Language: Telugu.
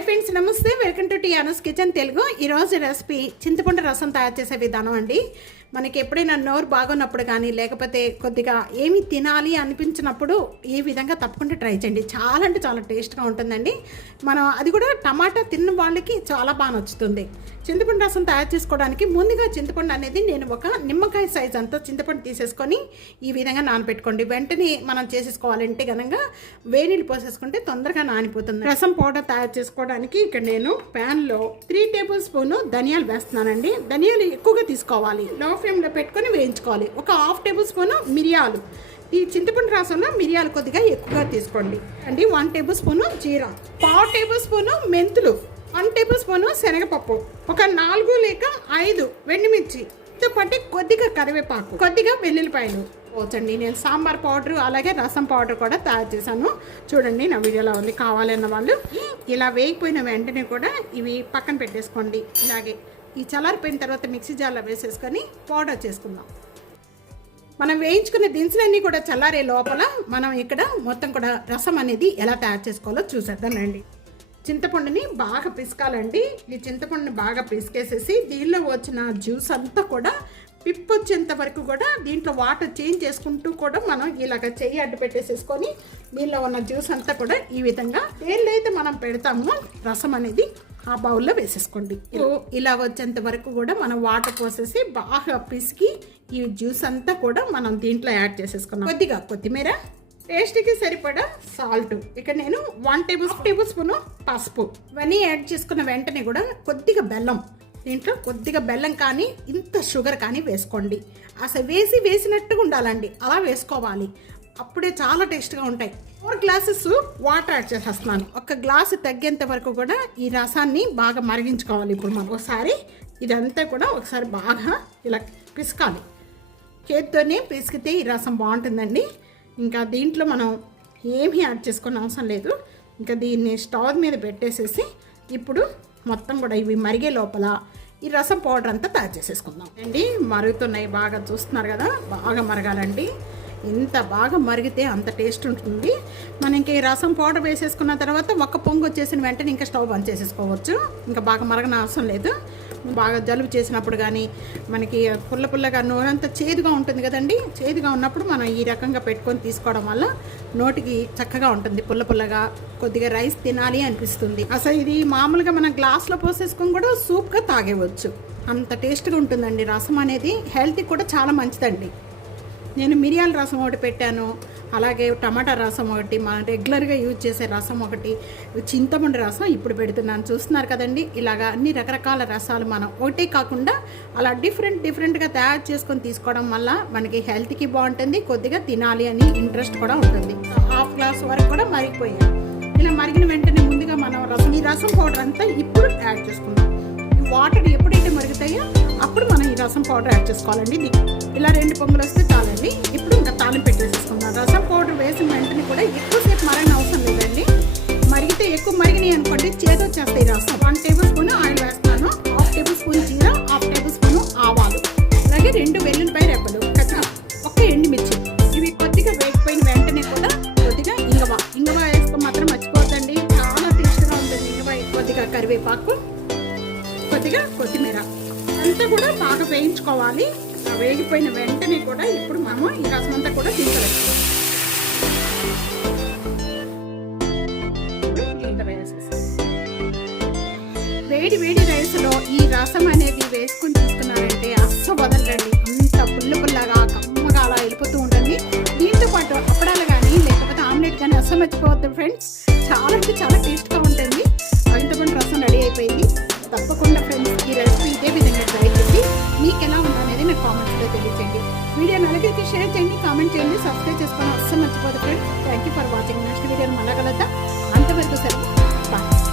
హాయ్ ఫ్రెండ్స్ నమస్తే. Welcome to T Anas kitchen Telugu. ఈరోజు రెసిపీ చింతపండు రసం తయారు చేసే విధానం అండి. మనకి ఎప్పుడైనా నోరు బాగున్నప్పుడు కానీ లేకపోతే కొద్దిగా ఏమి తినాలి అనిపించినప్పుడు ఈ విధంగా తప్పకుండా ట్రై చేయండి. చాలా అంటే చాలా టేస్ట్గా ఉంటుందండి. మనం అది కూడా టమాటా తిన్న వాళ్ళకి చాలా బాగా నచ్చుతుంది. చింతపండు రసం తయారు చేసుకోవడానికి ముందుగా చింతపండు అనేది నేను ఒక నిమ్మకాయ సైజ్ అంతా చింతపండు తీసేసుకొని ఈ విధంగా నానబెట్టుకోండి. వెంటనే మనం చేసేసుకోవాలంటే కనుక వేడిని పోసేసుకుంటే తొందరగా నానిపోతుంది. రసం పౌడర్ తయారు చేసుకోవడానికి ఇక్కడ నేను ప్యాన్లో త్రీ టేబుల్ స్పూన్ ధనియాలు వేస్తున్నానండి. ధనియాలు ఎక్కువగా తీసుకోవాలి. లో ఫ్లేమ్లో పెట్టుకొని వేయించుకోవాలి. ఒక హాఫ్ టేబుల్ స్పూన్ మిరియాలు. ఈ చింతపండు రసంలో మిరియాలు కొద్దిగా ఎక్కువగా తీసుకోండి. అండి వన్ టేబుల్ స్పూన్ జీరా. పావు టేబుల్ స్పూన్ మెంతులు. వన్ టేబుల్ స్పూను శనగపప్పు. ఒక నాలుగు లేక ఐదు వెండిమిర్చి. తో పాటు కొద్దిగా కరివేపాకు. కొద్దిగా వెల్లుల్లిపాయలు. పోచండి. నేను సాంబార్ పౌడర్ అలాగే రసం పౌడర్ కూడా తయారు చేశాను. చూడండి నా వీడియోలో ఉంది కావాలన్న వాళ్ళు. ఇలా వేగిపోయిన వెంటనే కూడా ఇవి పక్కన పెట్టేసుకోండి. ఇలాగే ఈ చల్లారిపోయిన తర్వాత మిక్సీ జార్లో వేసేసుకొని పౌడర్ చేసుకుందాం. మనం వేయించుకున్న దినుసులన్నీ కూడా చల్లారే లోపల మనం ఇక్కడ మొత్తం కూడా రసం అనేది ఎలా తయారు చేసుకోవాలో చూసేద్దానండి చింతపండుని బాగా పిసకాలండి. ఈ చింతపండుని బాగా పిసికేసేసి దీనిలో వచ్చిన జ్యూస్ అంతా కూడా పిప్పు వచ్చేంత వరకు కూడా దీంట్లో వాటర్ చేంజ్ చేసుకుంటూ కూడా మనం ఇలాగ చెయ్యి అడ్డు పెట్టేసేసుకొని దీనిలో ఉన్న జ్యూస్ అంతా కూడా ఈ విధంగా ఏళ్ళైతే మనం పెడతామో రసం అనేది ఆ బౌల్లో వేసేసుకోండి. ఇలా వచ్చేంత వరకు కూడా మనం వాటర్ పోసేసి బాగా పిసికి ఈ జ్యూస్ అంతా కూడా మనం దీంట్లో యాడ్ చేసేసుకున్నాం. కొద్దిగా కొత్తిమీర టేస్ట్కి సరిపడా సాల్ట్. ఇక్కడ నేను వన్ టేబుల్ టేబుల్ స్పూన్ పసుపు. ఇవన్నీ యాడ్ చేసుకున్న వెంటనే కూడా కొద్దిగా బెల్లం దీంట్లో కొద్దిగా బెల్లం కానీ ఇంత షుగర్ కానీ వేసుకోండి. అసలు వేసి వేసినట్టుగా ఉండాలండి. అలా వేసుకోవాలి. అప్పుడే చాలా టేస్ట్గా ఉంటాయి. ఫోర్ గ్లాసెస్ వాటర్ యాడ్ చేసేస్తున్నాను. ఒక గ్లాసు తగ్గేంత వరకు కూడా ఈ రసాన్ని బాగా మరిగించుకోవాలి. ఇప్పుడు మనం ఒకసారి ఇదంతా కూడా ఒకసారి బాగా ఇలా పిసకాలి. చేత్తోనే పిసికితే ఈ రసం బాగుంటుందండి. ఇంకా దీంట్లో మనం ఏమీ యాడ్ చేసుకున్న అవసరం లేదు. ఇంకా దీన్ని స్టవ్ మీద పెట్టేసేసి ఇప్పుడు మొత్తం కూడా ఇవి మరిగే లోపల ఈ రసం పౌడర్ అంతా తయారు చేసేసుకుందాం. అండి మరుగుతున్నాయి. బాగా చూస్తున్నారు కదా? బాగా మరగాలండి. ఎంత బాగా మరిగితే అంత టేస్ట్ ఉంటుంది. మనం ఇంకా ఈ రసం పౌడర్ వేసేసుకున్న తర్వాత ఒక్క పొంగు వచ్చేసిన వెంటనే ఇంకా స్టవ్ బంద్ చేసేసుకోవచ్చు. ఇంకా బాగా మరగన అవసరం లేదు. బాగా జలుబు చేసినప్పుడు కానీ మనకి పుల్ల పుల్లగా నోరంతా చేదుగా ఉంటుంది కదండి. చేదుగా ఉన్నప్పుడు మనం ఈ రకంగా పెట్టుకొని తీసుకోవడం వల్ల నోటికి చక్కగా ఉంటుంది. పుల్ల పుల్లగా కొద్దిగా రైస్ తినాలి అనిపిస్తుంది. అసలు ఇది మామూలుగా మనం గ్లాస్లో పోసేసుకొని కూడా సూప్గా తాగేవచ్చు. అంత టేస్ట్గా ఉంటుందండి రసం అనేది. హెల్త్కి కూడా చాలా మంచిదండి. నేను మిరియాల రసం ఒకటి పెట్టాను అలాగే టమాటా రసం ఒకటి మనం రెగ్యులర్గా యూజ్ చేసే రసం ఒకటి చింతపండు రసం ఇప్పుడు పెడుతున్నాను. చూస్తున్నారు కదండి? ఇలాగా అన్ని రకరకాల రసాలు మనం ఒకటే కాకుండా అలా డిఫరెంట్ డిఫరెంట్గా తయారు చేసుకొని తీసుకోవడం వల్ల మనకి హెల్త్కి బాగుంటుంది కొద్దిగా తినాలి అని ఇంట్రెస్ట్ కూడా ఉంటుంది. హాఫ్ గ్లాస్ వరకు కూడా మరిగిపోయాను ఇలా మరిగిన వెంటనే ముందుగా మనం రసం ఈ రసం పౌడర్ అంతా ఇప్పుడు యాడ్ చేసుకుందాం. వాటర్ ఎప్పుడైతే మరుగుతాయో అప్పుడు మనం ఈ రసం పౌడర్ యాడ్ చేసుకోవాలండి. ఇది ఇలా రెండు పొంగులు వస్తే చాలండి. ఇప్పుడు ఇంకా తాలింపు పెట్టేసేసుకుందాం. రసం పౌడర్ వేసిన వెంటనే కూడా ఎక్కువసేపు మరగని అవసరం లేదండి. మరిగితే ఎక్కువ మరిగినాయి అనుకోండి చేదొచ్చేస్తాయి రసం. వన్ టేబుల్ స్పూన్ ఆయిల్ వేస్తాం. కొద్దిగా కొత్తిమీర. అంతా కూడా బాగా వేయించుకోవాలి. ఆ వేగిపోయిన వెంటనే కూడా ఇప్పుడు మనము ఈ రసం అంతా కూడా తీసుకోవచ్చు వేడి వేడి రైస్లో ఈ రసం అనేది వేసుకుని తీసుకున్నారంటే అస్సలు వదలరండి. అంత పుల్ల పుల్లగా కమ్మగా అలా వెళ్ళిపోతూ ఉంటుంది. దీంతో పాటు అప్పడాలు కానీ లేకపోతే ఆమ్లెట్ కానీ అస్సలు మర్చిపోవద్దు ఫ్రెండ్స్. చాలా అంటే చాలా టేస్ట్గా ఉంటుంది. తప్పకుండా ఫ్రెండ్స్ ఈ రెసిపీ ఇదే విధంగా ట్రై చేసి మీకు ఎలా ఉందనేది అనేది నాకు కామెంట్స్లో తెలియచేయండి. వీడియో నలుగురికి షేర్ చేయండి కామెంట్ చేయండి సబ్స్క్రైబ్ చేసుకోవడం అస్సలు మర్చిపోదు friends thank you for watching next వీడియోని మళ్ళా కలుద్దాం. అంతవరకు సరే